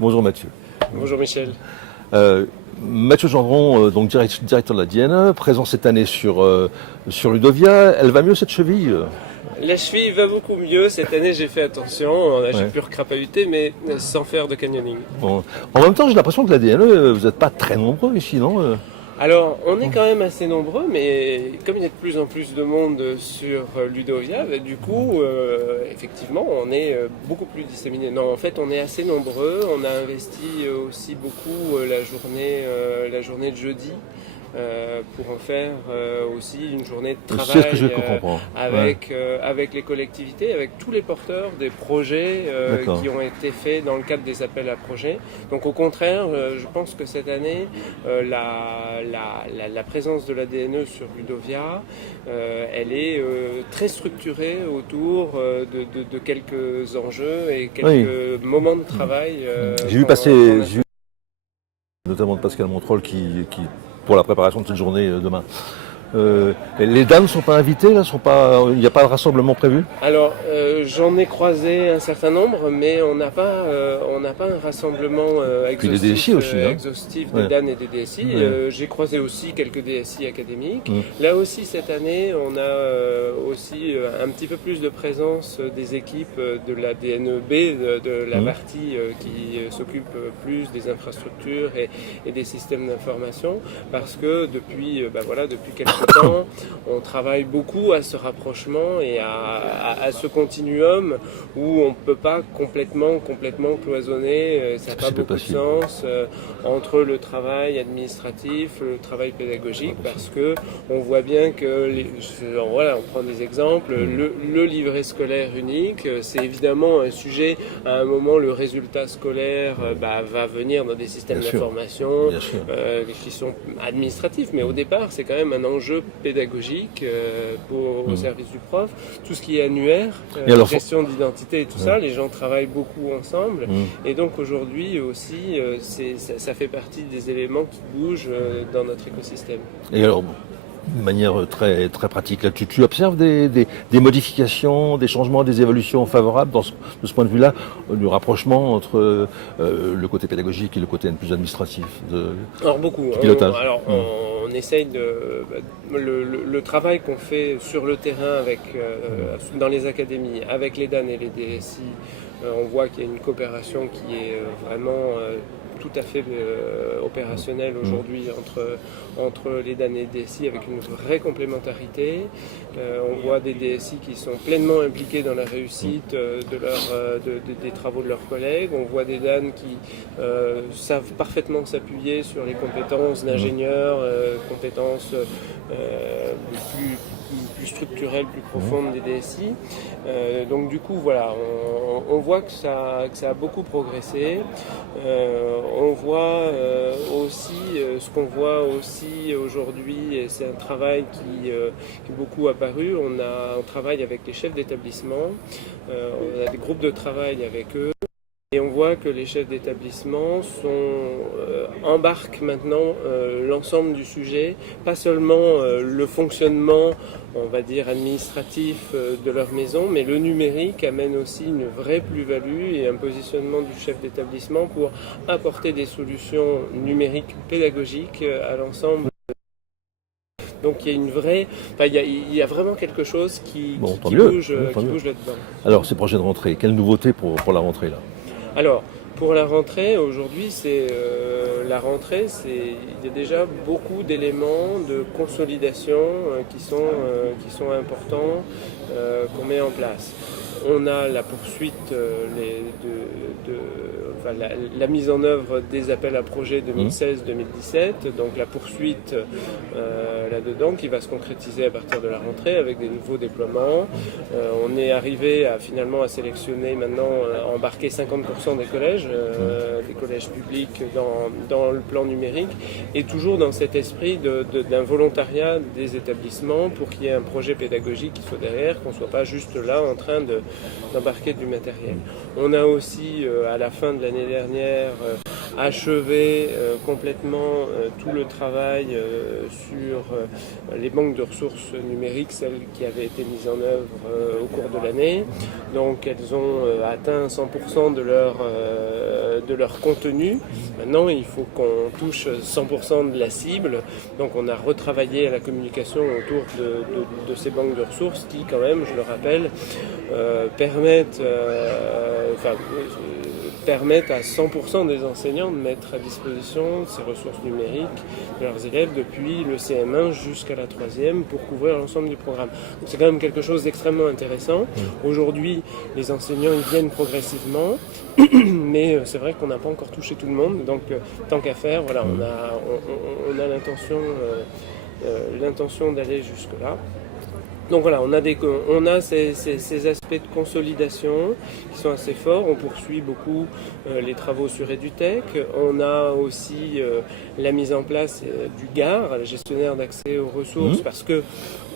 Bonjour Mathieu. Bonjour Michel. Mathieu Gendron, donc directeur de la DNE, présent cette année sur Ludovia. Elle va mieux cette cheville? La cheville va beaucoup mieux. Cette année, j'ai fait attention. J'ai Ouais. pu recrapahuter, mais sans faire de canyoning. Bon. En même temps, j'ai l'impression que la DNE, vous n'êtes pas très nombreux ici, non? Alors, on est quand même assez nombreux, mais comme il y a de plus en plus de monde sur Ludovia, du coup, effectivement, on est beaucoup plus disséminés. Non, en fait, on est assez nombreux. On a investi aussi beaucoup la journée de jeudi. Pour en faire aussi une journée de travail C'est ce que je comprends. avec les collectivités, avec tous les porteurs des projets qui ont été faits dans le cadre des appels à projets. Donc au contraire, je pense que cette année, la présence de la DNE sur Ludovia, elle est très structurée autour de quelques enjeux et quelques moments de travail. J'ai vu passer, notamment de Pascal Montrol qui pour la préparation de cette journée demain. Les dames ne sont pas invitées, là, il n'y a pas de rassemblement prévu? Alors, j'en ai croisé un certain nombre, mais on n'a pas un rassemblement exhaustif des DAN et des DSI. J'ai croisé aussi quelques DSI académiques. Là aussi, cette année, on a aussi un petit peu plus de présence des équipes de la DNEB, de la partie qui s'occupe plus des infrastructures et des systèmes d'information, parce que depuis quelques temps, on travaille beaucoup à ce rapprochement et à ce continuum où on ne peut pas complètement cloisonner, ça n'a pas beaucoup de sens entre le travail administratif, le travail pédagogique, parce que on voit bien que, on prend des exemples, le livret scolaire unique, c'est évidemment un sujet, à un moment le résultat scolaire va venir dans des systèmes d'information qui sont administratifs, mais au départ c'est quand même un enjeu pédagogique au service du prof. Tout ce qui est annuaire, gestion d'identité et tout ça, les gens travaillent beaucoup ensemble. Et donc aujourd'hui aussi, ça fait partie des éléments qui bougent dans notre écosystème. Et alors, de manière très, très pratique, là, tu observes des modifications, des changements, des évolutions favorables de ce point de vue-là, du rapprochement entre le côté pédagogique et le côté plus administratif Alors beaucoup. Du pilotage. On essaye le travail qu'on fait sur le terrain dans les académies, avec les DAN et les DSI, on voit qu'il y a une coopération qui est vraiment tout à fait opérationnelle aujourd'hui entre les DAN et les DSI, avec une vraie complémentarité. On voit des DSI qui sont pleinement impliqués dans la réussite des travaux de leurs collègues. On voit des DAN qui savent parfaitement s'appuyer sur les compétences d'ingénieurs, compétences plus structurelles, plus profondes des DSI. Donc du coup, voilà, on voit que ça a beaucoup progressé. On voit aussi, ce qu'on voit aussi aujourd'hui, et c'est un travail qui est beaucoup apparu, on travaille avec les chefs d'établissement, on a des groupes de travail avec eux. Et on voit que les chefs d'établissement embarquent maintenant l'ensemble du sujet, pas seulement le fonctionnement, on va dire, administratif de leur maison, mais le numérique amène aussi une vraie plus-value et un positionnement du chef d'établissement pour apporter des solutions numériques pédagogiques à l'ensemble. Donc il y a vraiment quelque chose qui bouge là-dedans. Alors ces projets de rentrée, quelle nouveauté pour la rentrée là? Alors, pour la rentrée, aujourd'hui, il y a déjà beaucoup d'éléments de consolidation qui sont importants qu'on met en place. On a la poursuite, la mise en œuvre des appels à projets 2016-2017, donc la poursuite là-dedans qui va se concrétiser à partir de la rentrée avec des nouveaux déploiements. On est arrivé finalement à sélectionner maintenant, à embarquer 50% des collèges publics dans le plan numérique, et toujours dans cet esprit d'un volontariat des établissements pour qu'il y ait un projet pédagogique qui soit derrière, qu'on ne soit pas juste là en train d'embarquer du matériel. On a aussi, à la fin de l'année dernière, achevé complètement tout le travail sur les banques de ressources numériques, celles qui avaient été mises en œuvre au cours de l'année. Donc elles ont atteint 100% de leur contenu. Maintenant, il faut qu'on touche 100% de la cible. Donc on a retravaillé la communication autour de ces banques de ressources qui, quand même, je le rappelle, permettent à 100% des enseignants de mettre à disposition ces ressources numériques de leurs élèves depuis le CM1 jusqu'à la 3e pour couvrir l'ensemble du programme. Donc c'est quand même quelque chose d'extrêmement intéressant. Aujourd'hui, les enseignants ils viennent progressivement, mais c'est vrai qu'on n'a pas encore touché tout le monde. Donc tant qu'à faire, voilà, on a l'intention d'aller jusque-là. Donc voilà, on a ces aspects de consolidation qui sont assez forts. On poursuit beaucoup les travaux sur EduTech. On a aussi la mise en place du GAR, le gestionnaire d'accès aux ressources, parce que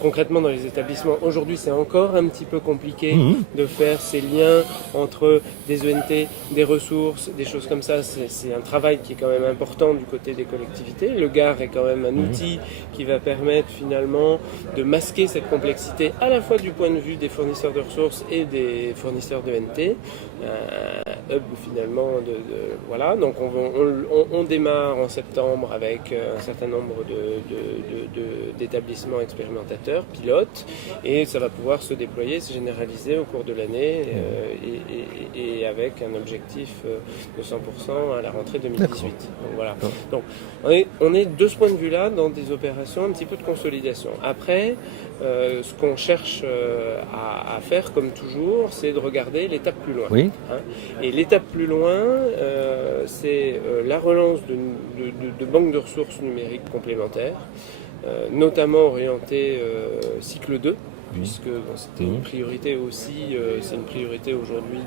concrètement dans les établissements, aujourd'hui c'est encore un petit peu compliqué de faire ces liens entre des ENT, des ressources, des choses comme ça. C'est un travail qui est quand même important du côté des collectivités. Le GAR est quand même un outil qui va permettre finalement de masquer cette complexité à la fois du point de vue des fournisseurs de ressources et des fournisseurs de NT. Hub finalement voilà, donc on démarre en septembre avec un certain nombre d'établissements expérimentateurs, pilotes, et ça va pouvoir se déployer, se généraliser au cours de l'année et avec un objectif de 100% à la rentrée 2018. Donc voilà. Donc on est de ce point de vue-là dans des opérations un petit peu de consolidation. Après, ce qu'on cherche à faire comme toujours, c'est de regarder l'étape plus loin. Oui. Et l'étape plus loin, c'est la relance de banques de ressources numériques complémentaires, notamment orientées cycle 2, puisque c'était une priorité aussi, c'est une priorité aujourd'hui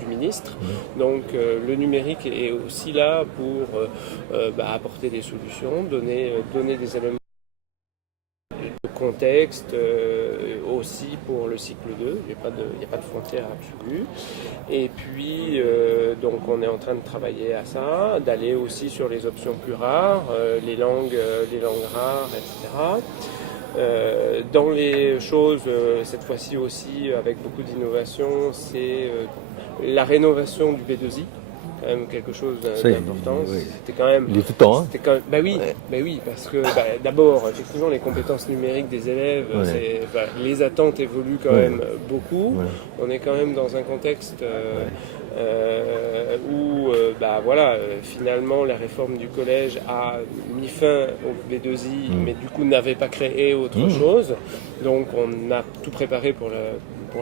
du ministre. Donc le numérique est aussi là pour apporter des solutions, donner des éléments de contexte aussi pour le cycle 2, il n'y a pas de frontière absolue. Et puis, donc on est en train de travailler à ça, d'aller aussi sur les options plus rares, les langues rares, etc. Dans les choses, cette fois-ci aussi, avec beaucoup d'innovation, c'est la rénovation du B2I. Quand même quelque chose d'important. C'était quand même. Il est tout le temps, hein. Oui, parce que d'abord, effectivement, les compétences numériques des élèves, les attentes évoluent quand même beaucoup. On est quand même dans un contexte où, finalement, la réforme du collège a mis fin au B2I, mais du coup n'avait pas créé autre chose. Donc, on a tout préparé pour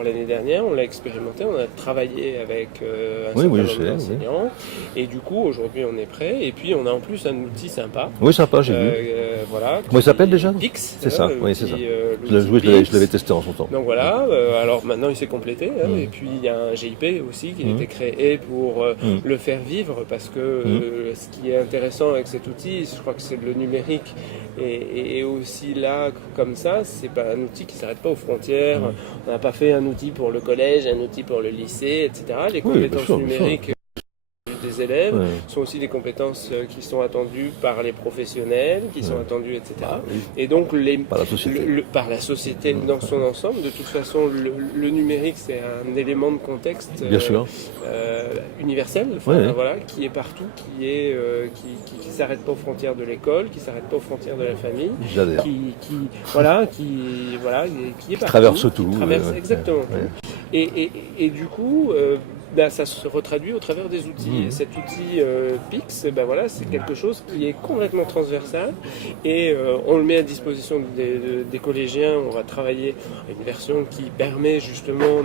l'année dernière, on l'a expérimenté, on a travaillé avec un certain nombre d'enseignants, et du coup aujourd'hui on est prêt, et puis on a en plus un outil sympa. Oui, sympa, j'ai vu. Voilà. Comment il s'appelle déjà ? Pix. C'est ça, oui, c'est ça. Je l'avais testé en son temps. Donc voilà, alors maintenant il s'est complété, et puis il y a un GIP aussi qui a été créé pour le faire vivre, parce que ce qui est intéressant avec cet outil, je crois que c'est le numérique, et aussi là, comme ça, c'est pas un outil qui s'arrête pas aux frontières, on n'a pas fait un outil pour le collège, un outil pour le lycée, etc. Les compétences numériques des élèves sont aussi des compétences qui sont attendues par les professionnels, qui sont attendues, etc. Et donc par la société dans son ensemble. De toute façon, le numérique, c'est un élément de contexte universel, qui est partout, qui s'arrête pas aux frontières de l'école, qui s'arrête pas aux frontières de la famille, qui est partout, traverse tout. Exactement. Et du coup, ça se retraduit au travers des outils. Et cet outil Pix, c'est quelque chose qui est complètement transversal, et on le met à disposition des collégiens. On va travailler à une version qui permet justement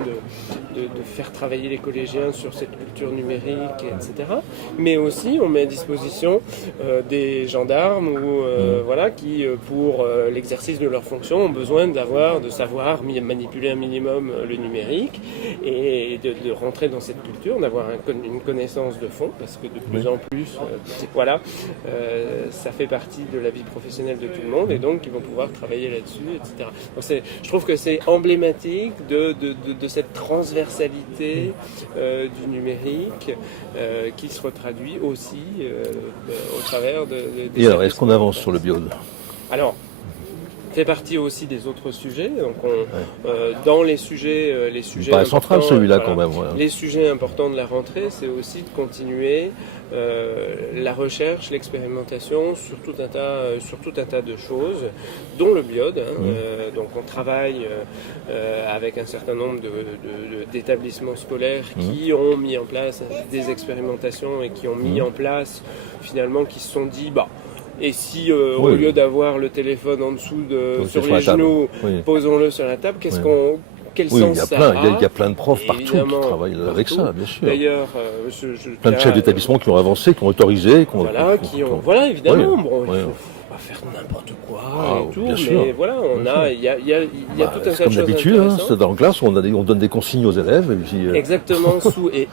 de faire travailler les collégiens sur cette culture numérique, etc. Mais aussi, on met à disposition des gendarmes qui, pour l'exercice de leurs fonctions, ont besoin de savoir manipuler un minimum le numérique, et de rentrer dans cette cette culture, d'avoir une connaissance de fond, parce que de plus en plus, ça fait partie de la vie professionnelle de tout le monde, et donc ils vont pouvoir travailler là-dessus, etc. Donc je trouve que c'est emblématique de cette transversalité du numérique qui se retraduit aussi au travers des... Et alors, est-ce qu'on avance sur le biode? Alors, fait partie aussi des autres sujets. Donc dans les sujets pas central celui-là quand même. Ouais. Les sujets importants de la rentrée, c'est aussi de continuer la recherche, l'expérimentation sur tout un tas de choses, dont le biode. Donc on travaille avec un certain nombre d'établissements scolaires qui ont mis en place des expérimentations et qui ont mis en place finalement, qui se sont dit et si au lieu d'avoir le téléphone en dessous sur les genoux, posons-le sur la table, quel sens ça a? Il y a plein de profs partout qui travaillent avec ça, bien sûr. D'ailleurs, plein de chefs d'établissement qui ont avancé, qui ont autorisé, évidemment. Il faut pas faire n'importe quoi et tout, mais voilà, il y a tout un tas de choses. Comme d'habitude, c'est dans la classe, on donne des consignes aux élèves. Et puis, exactement, et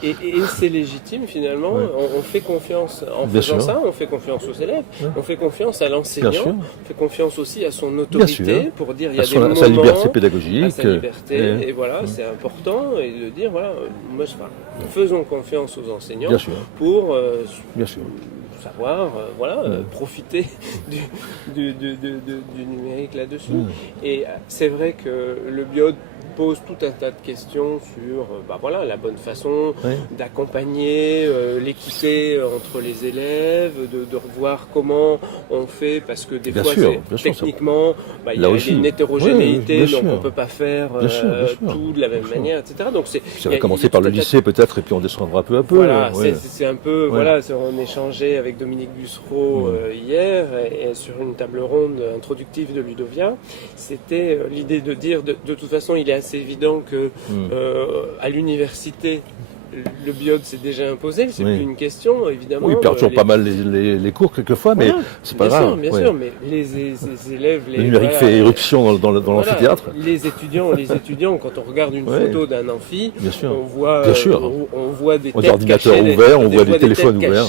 c'est légitime finalement. On fait confiance en faisant ça, on fait confiance aux élèves, on fait confiance à l'enseignant, on fait confiance aussi à son autorité pour dire il y a des moments, à sa liberté pédagogique, à sa liberté, et voilà, c'est important, et de dire faisons confiance aux enseignants pour savoir profiter du numérique là-dessus. Et c'est vrai que le biode pose tout un tas de questions sur la bonne façon d'accompagner l'équité entre les élèves, de revoir comment on fait, parce que des fois techniquement il y a une hétérogénéité, donc on ne peut pas faire tout de la même manière, etc. Donc ça va commencer par le lycée peut-être, et puis on descendra peu à peu. Voilà, c'est un peu, on échangeait avec Dominique Bussereau hier, et sur une table ronde introductive de Ludovia, c'était l'idée de dire, de toute façon il est assez évident que à l'université le biode s'est déjà imposé, c'est plus une question, évidemment. Oui, il perd toujours pas mal les cours quelquefois, mais c'est pas grave. Bien sûr, mais les élèves... Le numérique fait éruption dans l'amphithéâtre. Les étudiants, quand on regarde une photo d'un amphi, on voit des têtes ordinateurs ouverts, on voit des téléphones ouverts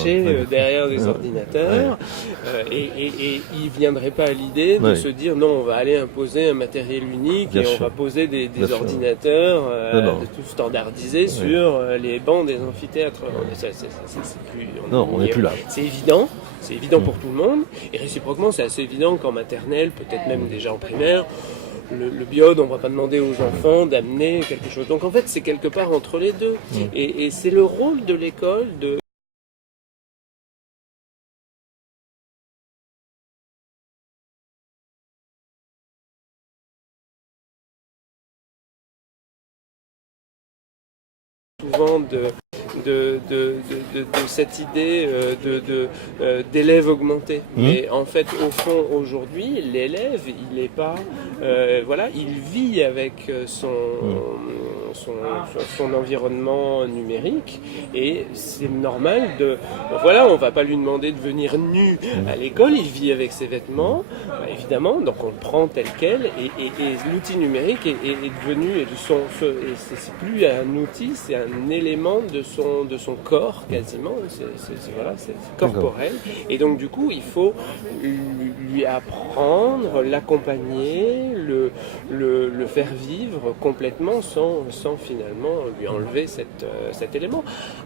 derrière des ordinateurs, et ils ne viendraient pas à l'idée de se dire non, on va aller imposer un matériel unique et on va poser des ordinateurs tout standardisés sur les bancs des amphithéâtres. On n'est plus là. C'est évident pour tout le monde, et réciproquement c'est assez évident qu'en maternelle, peut-être même déjà en primaire, le biode, on ne va pas demander aux enfants d'amener quelque chose. Donc en fait c'est quelque part entre les deux, et c'est le rôle de l'école de souvent de cette idée d'élève augmenté. Mais en fait, au fond, aujourd'hui, l'élève, il n'est pas... il vit avec son environnement numérique, et c'est normal on ne va pas lui demander de venir nu à l'école, il vit avec ses vêtements, évidemment, donc on le prend tel quel, et l'outil numérique est devenu, c'est plus un outil, c'est un élément de son corps quasiment, c'est corporel, et donc du coup il faut lui apprendre, l'accompagner, le faire vivre complètement sans finalement lui enlever cet élément,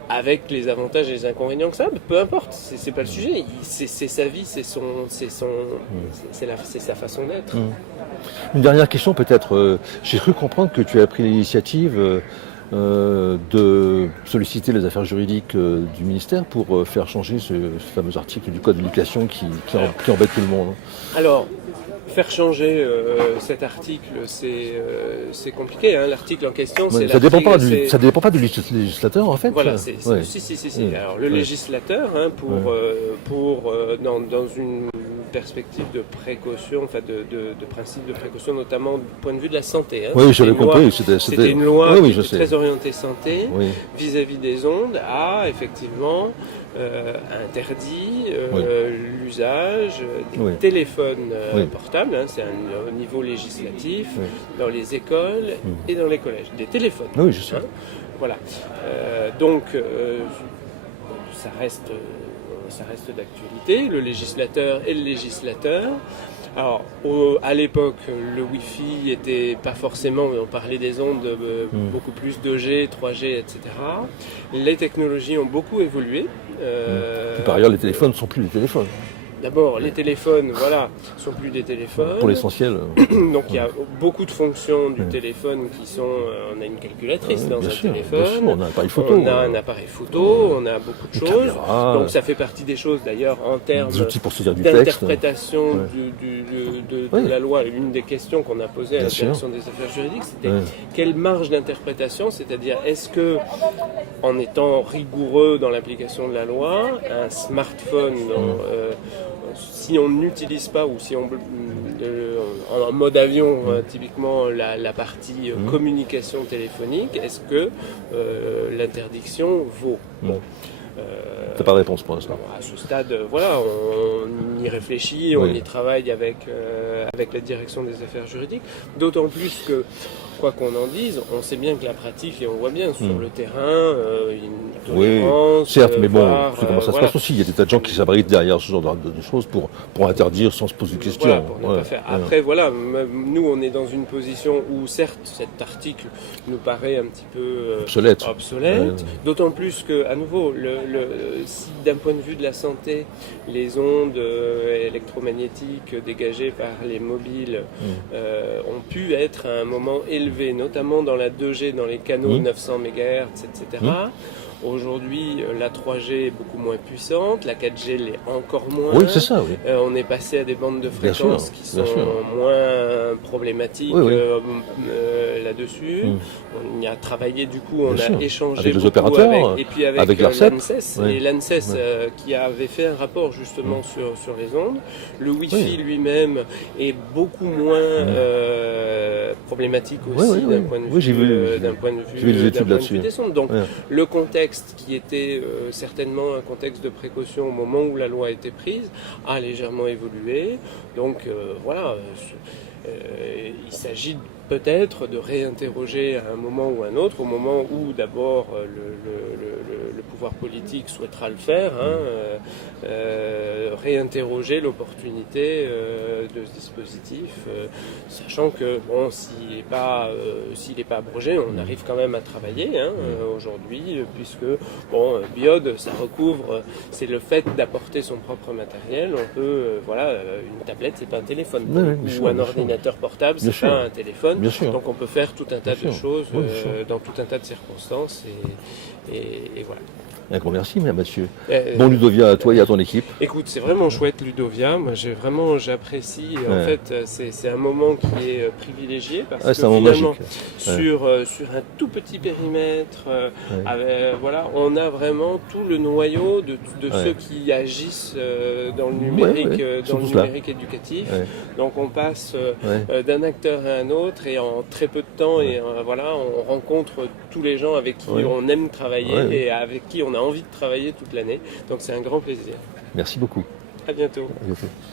avec les avantages et les inconvénients que ça a, peu importe, c'est pas le sujet, c'est sa vie, c'est sa façon d'être. Une dernière question peut-être, j'ai cru comprendre que tu as pris l'initiative de solliciter les affaires juridiques du ministère pour faire changer ce fameux article du Code de l'éducation qui embête tout le monde. Alors, faire changer cet article, c'est compliqué. L'article en question, c'est ça dépend pas du législateur, en fait. Voilà, si. Alors, le législateur, dans une perspective de précaution, de principe de précaution, notamment du point de vue de la santé. Oui, j'avais compris. C'était une loi qui était très orientée santé vis-à-vis des ondes, a effectivement interdit l'usage des téléphones portables, c'est au niveau législatif, dans les écoles et dans les collèges. Des téléphones. Oui, je sais. Voilà. Donc, ça reste d'actualité, le législateur et le législateur. Alors, à l'époque, le Wi-Fi n'était pas forcément, on parlait des ondes beaucoup plus 2G, 3G, etc. Les technologies ont beaucoup évolué. Par ailleurs, les téléphones ne sont plus des téléphones. D'abord, les téléphones, sont plus des téléphones. Pour l'essentiel. Donc il y a beaucoup de fonctions du téléphone qui sont... on a une calculatrice dans un téléphone. Bien sûr, on a un appareil photo. On a un appareil photo, on a beaucoup de choses. Caméra, donc ça fait partie des choses d'ailleurs en termes d'interprétation de la loi. Une des questions qu'on a posées à la direction des affaires juridiques, c'était quelle marge d'interprétation, c'est-à-dire est-ce que, en étant rigoureux dans l'application de la loi, un smartphone... si on n'utilise pas ou si on en mode avion typiquement la partie communication téléphonique, est-ce que l'interdiction vaut T'as pas de réponse pour l'instant. À ce stade, on y réfléchit, on y travaille avec la direction des affaires juridiques, d'autant plus que quoi qu'on en dise, on sait bien que la pratique, et on voit bien sur le terrain, une tolérance. Oui, certes, mais bon, c'est comment ça se passe aussi. Il y a des tas de gens qui s'abritent derrière ce genre de choses pour interdire sans se poser de questions. Voilà, pour ne pas faire. Après, nous, on est dans une position où, certes, cet article nous paraît un petit peu obsolète. D'autant plus que, à nouveau, si d'un point de vue de la santé, les ondes électromagnétiques dégagées par les mobiles ont pu être à un moment élevé, notamment dans la 2G, dans les canaux 900 MHz, etc. Aujourd'hui, la 3G est beaucoup moins puissante, la 4G l'est encore moins. Oui, c'est ça, oui. On est passé à des bandes de fréquences qui sont moins problématiques là-dessus. On y a travaillé, du coup, on a échangé avec les opérateurs, et puis avec l'ANSES, et l'ANSES qui avait fait un rapport justement sur les ondes. Le Wi-Fi lui-même est beaucoup moins problématique aussi d'un point de vue des sondes. Donc le contexte qui était certainement un contexte de précaution au moment où la loi a été prise a légèrement évolué. Donc il s'agit peut-être de réinterroger à un moment ou à un autre, au moment où d'abord le pouvoir politique souhaitera le faire, réinterroger l'opportunité de ce dispositif, sachant que s'il n'est pas abrogé, on arrive quand même à travailler aujourd'hui, puisque Biode, ça recouvre, c'est le fait d'apporter son propre matériel. On peut, une tablette, c'est pas un téléphone, ou un ordinateur portable, c'est pas un téléphone. Donc on peut faire tout un tas de choses dans tout un tas de circonstances et voilà. Un grand merci, Mathieu. Bon Ludovia, à toi et à ton équipe. Écoute, c'est vraiment chouette, Ludovia. Moi, j'apprécie. En fait, c'est un moment qui est privilégié parce que finalement, sur un tout petit périmètre, on a vraiment tout le noyau de ceux qui agissent dans le numérique, éducatif. Donc, on passe d'un acteur à un autre et en très peu de temps, on rencontre tous les gens avec qui on aime travailler et avec qui on a envie de travailler toute l'année. Donc c'est un grand plaisir. Merci beaucoup. À bientôt. À bientôt.